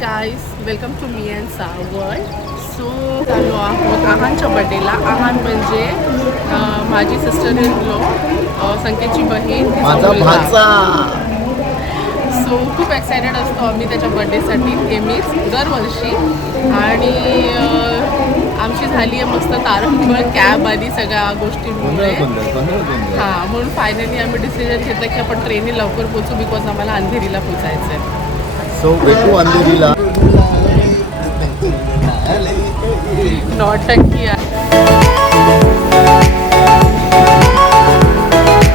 Guys, welcome to me and सावळ. So आलो आहोत आहानच्या बर्थडेला. आहान म्हणजे माझी सिस्टर इन लॉ, संकेतची बहीण, माझा भाचा. सो खूप एक्सायटेड असतो आम्ही त्याच्या बर्थडेसाठी नेहमीच दरवर्षी. आणि आमची झाली आहे मस्त तारंबळ कॅब आणि सगळ्या गोष्टींमुळे. हां, म्हणून फायनली आम्ही डिसिजन घेतलं की आपण ट्रेनने लवकर पोहोचू, बिकॉज आम्हाला अंधेरीला पोचायचं आहे. सो भेटू अंधेरीला. नौटंकी आहे.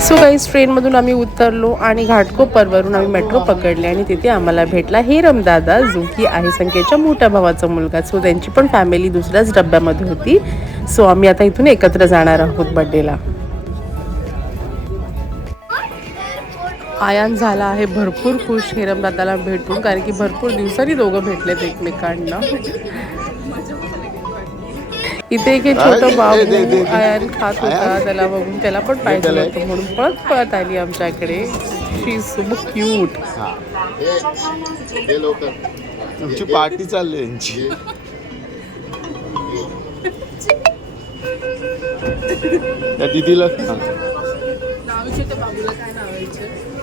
सो गाईज, ट्रेनमधून आम्ही उतरलो आणि घाटकोपरवरून आम्ही मेट्रो पकडली आणि तिथे आम्हाला भेटला हेरम दादा, जो की आहे संकेतच्या मोठ्या भावाचा मुलगा. सो त्यांची पण फॅमिली दुसऱ्याच डब्यामध्ये होती. सो आम्ही आता इथून एकत्र जाणार आहोत बर्थडेला. आयान झाला आहे भरपूर खुश हेरम दादाला भेटून, कारण की भरपूर दिवसांनी दोघं भेटलेत एकमेकांना. इथे एक छोटं बाबू आयान खात होता, त्याला बघून त्याला पण पाहिजे होतं म्हणून पळत पळत आली आमच्याकडे. शी इज सो क्यूट. तुमची पार्टी चालली यांची. त्या दीदीला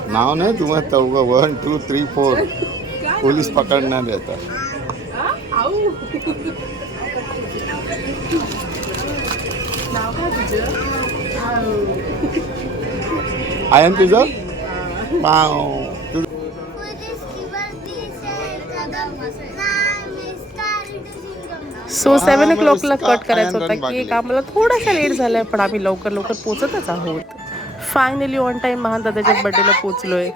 नाव नाही तुम्हाला चौघ 1 2 3 4 पोलीस पकडणार आता. आयन तुझं सो 7 o'clockला कट करायचा होता केक. आम्हाला थोडासा लेट झालाय, पण आम्ही लवकर पोहोचतच आहोत. फायनली ऑन टाइम महान दादाच्या बर्थडेला पोहोचलोय.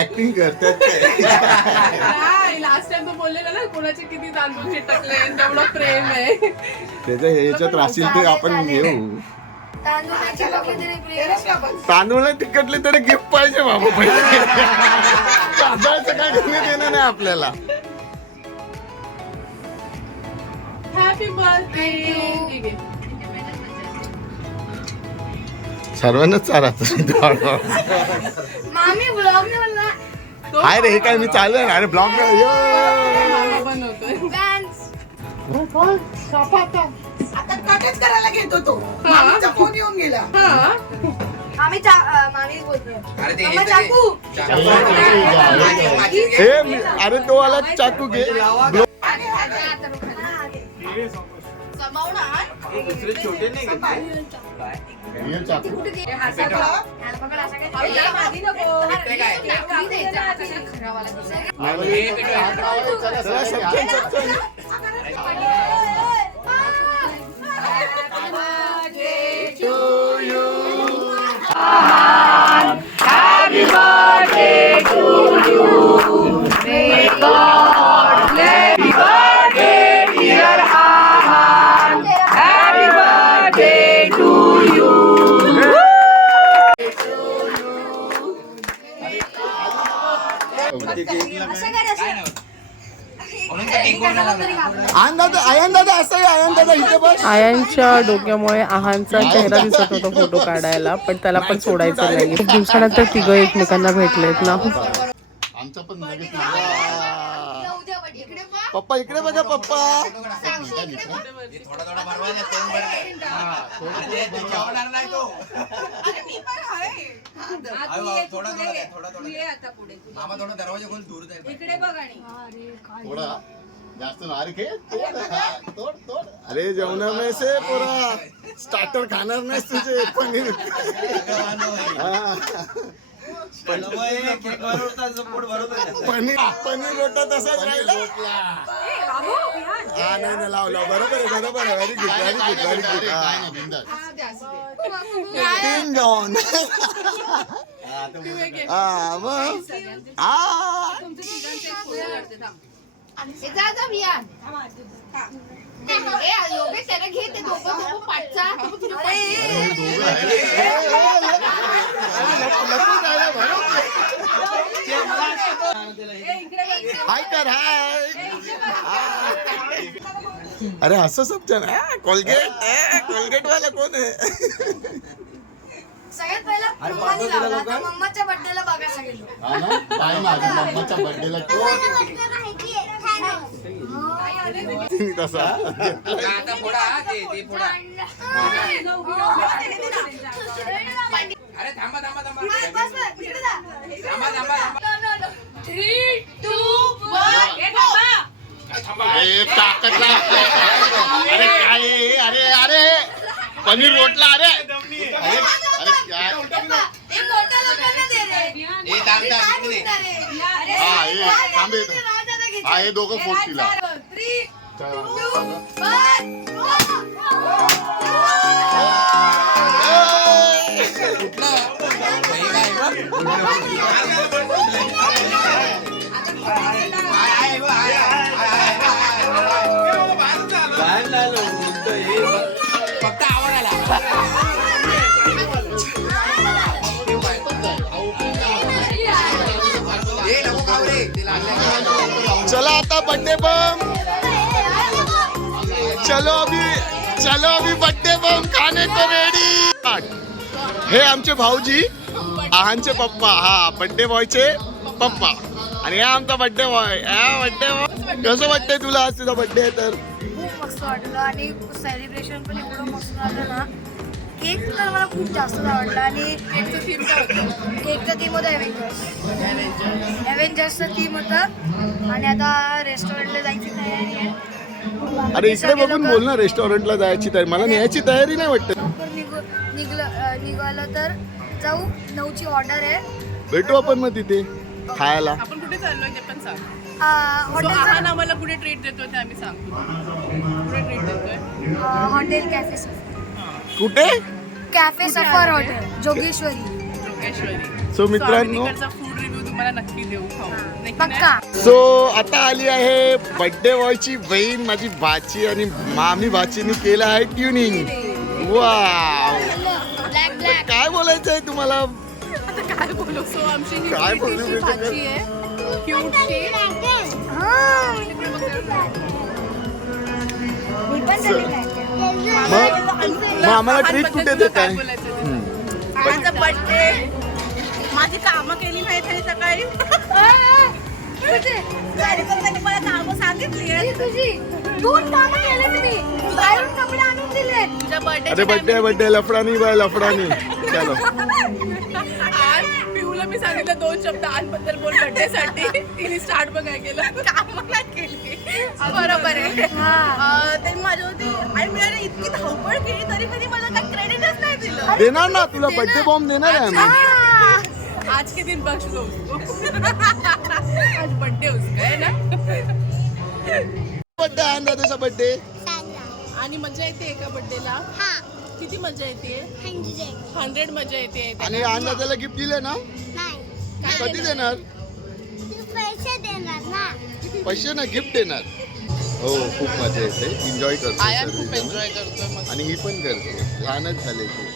ऍक्टिंग करतात. लास्ट टाइम तो बोललेला ना, कोणाचे किती तांदूळ चिटकले, तेवढं प्रेम आहे. त्याच्या ह्याच्यात राशील ते आपण घेऊ. तांदूळ नाही तिकटले तरी गिफ्ट पाहिजे बाबा. पहिले तांदळाचं काय घेणं देणं नाही आपल्याला. Happy birthday. सर्वांनाच चारा. हाय रे, हे काय मी चालू आहे. अरे ब्लॉग करायला घेतो तो. मामीचा फोन येऊन गेला. मामी बोलतोय. अरे तो आला चाकू घे. छोटे नाही Happy birthday to you. May God bless you. Happy birthday, dear Ahan. Happy birthday to you. आयांच्या डोक्यामुळे आहानचा चेहरा दिसत होता फोटो काढायला, पण त्याला पण सोडायचं नाही. खूप दिवसानंतर तिघं एकमेकांना भेटलेत ना. आमचा पण पप्पा इकडे बघा. पप्पा थोडा जास्त अरे जेवणार नाही से पोरा. स्टार्टर खाणार नाही तुझे. पनीर पनीर रोटा तसाच राहिला. हा नाही लावला. बरोबर आहे. Very good. हाय कर हाय. अरे असं सब जण कोलगेट वाला कोण आहे. सगळ्यात पहिला मम्मानी लावला आता मम्माच्या बर्थडेला बघायला गेलो. हा ना काय माझ्या मम्माच्या बर्थडेला तसा आता फोडा ते फोडा. अरे थांबा थांबा थांबा बस बस तिकडे जा. थांबा थांबा थांबा. 3, 2, 1 अरे ताकदला अरे काय अरे अरे पनीर रोटला अरे अरे अरे काय ते मोठ्या लोकांना दे रे. ए थांब काय थांब इकडे. बोलणार रे? अरे, हा हे थांबे राजाला घे. हा हे दोघं फोड तिला 3, 2, फक्त आवाज आला. ए नको खाऊ रे. ते लागलं. चला आता बर्थडे बम चलो अभी बर्थडे बम खाने को रेडी. हे आमचे भाऊजी आहांचे पप्पा हा बर्थडे बॉयचे पप्पा आणि हा आमचा बर्थडे बॉय बर्थडे बॉय कसं वाटतंय तुला आज तुझा बर्थडे आहे तर खूप मस्त वाटलं आणि सेलिब्रेशन पण एवढं मस्त झालं ना. केक तर मला खूप जास्त आवडला आणि केकचं थीम होतं एव्हेंजर्सचं थीम होतं आणि आता रेस्टॉरंटला जायची तयारी आहे. अरे इकडे बघून बोल ना रेस्टॉरंटला जायची तयारी मला न्यायची तयारी नाही वाटत. लवकर निघालं तर जाऊ. 9ची ऑर्डर आहे. भेटू आपण मग तिथे खायला. आपण कुठे चाललोय ते पण सांग. हॉटेल आहान आम्हाला कुठे ट्रीट देतोय ते आम्ही सांगतो. कुठे ट्रीट देतोय? हॉटेल कॅफे सफर. कुठे कॅफे सफर हॉटेल जोगेश्वरी. जोगेश्वरी. सो मित्रांनो फूड रिव्ह्यू तुम्हाला नक्की देऊ खाऊ. नक्की ना? पक्का. सो आता आली आहे बर्थडे बॉयची बहीण माझी भाची आणि मामी भाचीने केलं आहे ट्युनिंग. Wow black black. काय बोलायचंय तुम्हाला आता काय बोलू? सो आमची ही काय pretty बोलू शी मी तर? भाची आहे. क्यूटशी. मग आम्हाला ट्रीट कुठे देत आहे माझा बर्थडे माझी कामं केली माहिती आहे सकाळी. गाडी पण त्यांनी मला कामं सांगितली. तुझी 2 कामं केले तुम्ही. बाहेरून कपडे आणून दिले. तुझ्या अरे बर्थडे लफडानी बाय लफडानी चलो. आज पिऊला मी सांगितलं 2 शब्द आजबद्दल बोल बर्थडे साठी. तिने स्टार्ट पण काय केलं कामं नाही केली. बरोबर आहे. ते माझ्यावरती आणि मी अरे इतकी धावपळ केली तरी कधी मला काय क्रेडिटच नाही दिलं. देणार ना तुला बर्थडे बॉम्ब देणार आहे आम्ही. आज के दिन बख्श दो उसको. आज बर्थडे उसका है ना. बर्थडे आहे दादाचा बर्थडे आणि मजा येते एका बर्थडेला. किती मजा येते? 100 मजा येते. आणि दादाला गिफ्ट दिले ना कधी देणार पैसे ना गिफ्ट देणार. हो खूप मजा येते एन्जॉय करतो आयान खूप सर्वजण. एन्जॉय करतोय मस्त. आणि ही पण करते लहानच झाले खूप.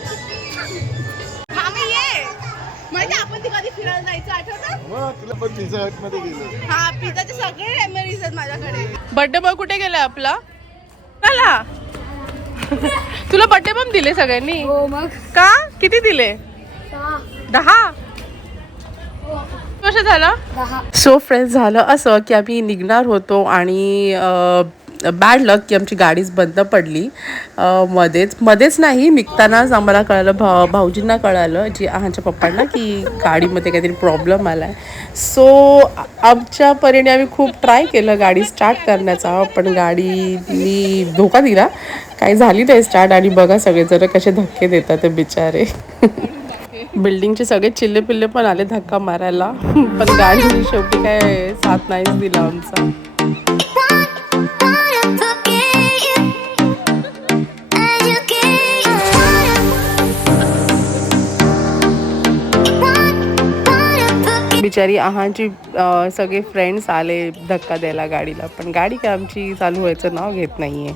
मामी ये माहिती आपण ती कधी फिरायला जायचं आठवतं? मग तुला पण पिझ्झा हट मध्ये गेलो. हा पिझ्झाचे सगळे मेमरीज आहेत माझ्याकडे. बर्थडे बॉय कुठे गेलाय आपला? चला तुला बर्थडे पण दिले सगळ्यांनी? हो मग का किती दिले? 10 वर्ष झालं. सो फ्रेंड्स झालं असं की आम्ही निघणार होतो आणि बॅड लक की आमची गाडीच बंद पडली. मध्येच नाही निघतानाच आम्हाला कळालं भाऊजींना कळालं जी आहांच्या पप्पांना की गाडीमध्ये काहीतरी प्रॉब्लेम आला आहे. सो आमच्या परीने आम्ही खूप ट्राय केलं गाडी स्टार्ट करण्याचा पण गाडीनी धोका दिला. काही झाली नाही स्टार्ट आणि बघा सगळे जरा कसे धक्के देतात ते बिचारे. बिल्डिंगचे सगळे चिल्ले पिल्ले पण आले धक्का मारायला पण गाडी शेवटी काय साथ नाहीच दिला आमचा. बिचारी आहांची सगळे फ्रेंड्स आले धक्का द्यायला गाडीला पण गाडी काय आमची चालू व्हायचं नाव घेत नाहीये.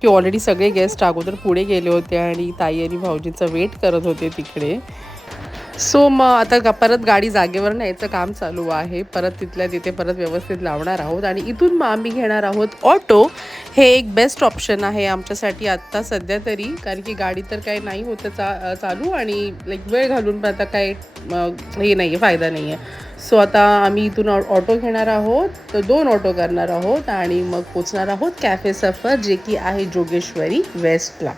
की ऑलरेडी सगळे गेस्ट अगोदर पुढे गेले होते आणि ताई आणि भाऊजींचं वेट करत होते तिकडे. सो मग आता परत गाडी जागेवर न्यायचं काम चालू आहे. परत तिथल्या तिथे परत व्यवस्थित लावणार आहोत आणि इथून मग आम्ही घेणार आहोत ऑटो. हे एक बेस्ट ऑप्शन आहे आमच्यासाठी आत्ता सध्या तरी, कारण की गाडी तर काही नाही होतं चालू आणि लाईक वेळ घालून पण आता काही हे नाही आहे, फायदा नाही आहे. सो आता आम्ही इथून ऑटो घेणार आहोत, तर 2 ऑटो करणार आहोत आणि मग पोचणार आहोत कॅफे सफर, जे की आहे जोगेश्वरी वेस्टला.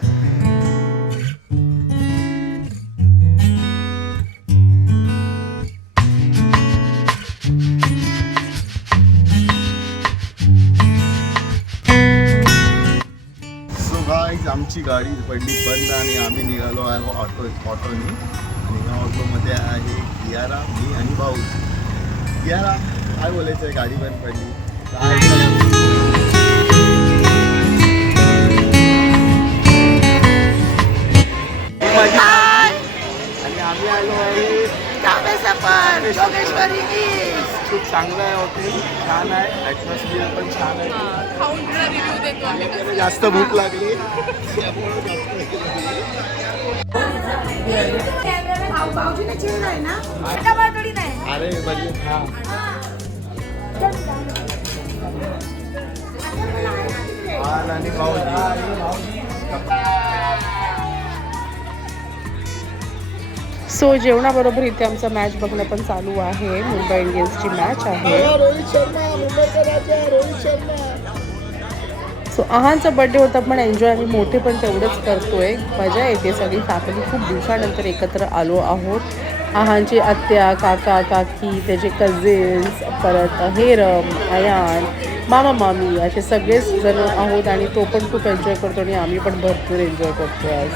आमची गाडी पडली बंद आणि आम्ही निघालो आहे ऑटोनी आणि या ऑटोमध्ये आहे कियारा, मी आणि भाऊ. कियारा, काय बोलायचं आहे, गाडी बंद पडली. आणि आम्ही आलो आहे कॅफे सफर जोगेश्वरी. खूप चांगलं आहे हॉटेल, छान आहे, ॲटमॉस्फिअर पण छान आहे. खाऊन रिव्ह्यू देतो आम्ही. जास्त भूक लागली. भाऊजीने चिल आहे ना, एका बाजूला नाही. अरे बजेट हा आणि भाऊजी. सो जेवणाबरोबर इथे आमचं मॅच बघणं पण चालू आहे. मुंबई इंडियन्सची मॅच आहे. रोहित शर्मा, मुंबईचा राजा रोहित शर्मा. सो आहांचा बर्थडे होता, पण एन्जॉय आम्ही मोठे पण तेवढंच करतोय. मजा येते, सगळी फॅमिली खूप दिवसानंतर एकत्र आलो आहोत. आहांची आत्या, काका काकी, त्याचे कझिन्स, परत हेरम, अयान, मामा मामी, असे सगळेच जण आहोत आणि तो पण खूप एन्जॉय करतो आणि आम्ही पण भरपूर एन्जॉय करतो आज.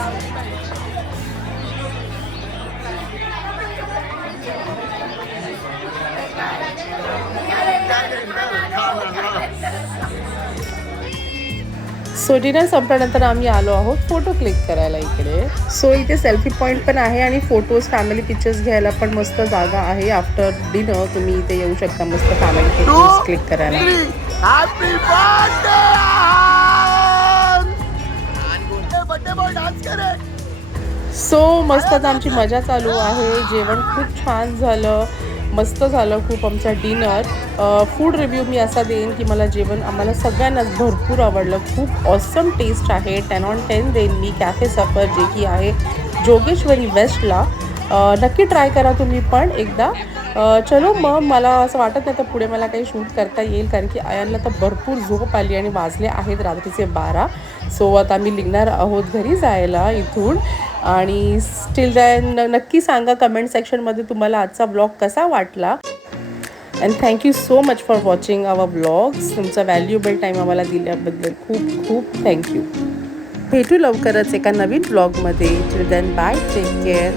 सो डिनर संपल्यानंतर आम्ही आलो आहोत फोटो क्लिक करायला इकडे. सो इथे सेल्फी पॉईंट पण आहे आणि फोटोज, फॅमिली पिक्चर्स घ्यायला पण मस्त जागा आहे. आफ्टर डिनर तुम्ही इथे येऊ शकता मस्त फॅमिली फोटोज क्लिक करायला. Happy birthday birthday boy dance करे. सो मस्त आता आमची मजा चालू आहे. जेवण खूप छान झालं, मस्त झालं खूप आमचा डिनर. फूड रिव्ह्यू मी असा देईन की मला जेवण आम्हाला सगळ्यांनाच भरपूर आवडलं. खूप ऑसम टेस्ट आहे. 10 on 10 देईन मी कॅफे सफर, जे की आहे जोगेश्वरी वेस्टला. नक्की ट्राय करा तुम्ही पण एकदा. चलो मग मला असं वाटत नाही तर पुढे मला काही शूट करता येईल, कारण की आयांना तर भरपूर झोप आली आणि वाजले आहेत रात्रीचे 12. सो आता आम्ही निघणार आहोत घरी जायला इथून. आणि स्टील दॅन नक्की सांगा कमेंट सेक्शनमध्ये तुम्हाला आजचा ब्लॉग कसा वाटला. And thank you so much for watching our blogs. तुमचा व्हॅल्युएबल टाईम आम्हाला दिल्याबद्दल खूप खूप थँक्यू. भेटू लवकरच एका नवीन ब्लॉगमध्ये. Till then bye, take care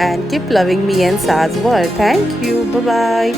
and keep loving me and साज वर्ल्ड. Thank you, bye bye.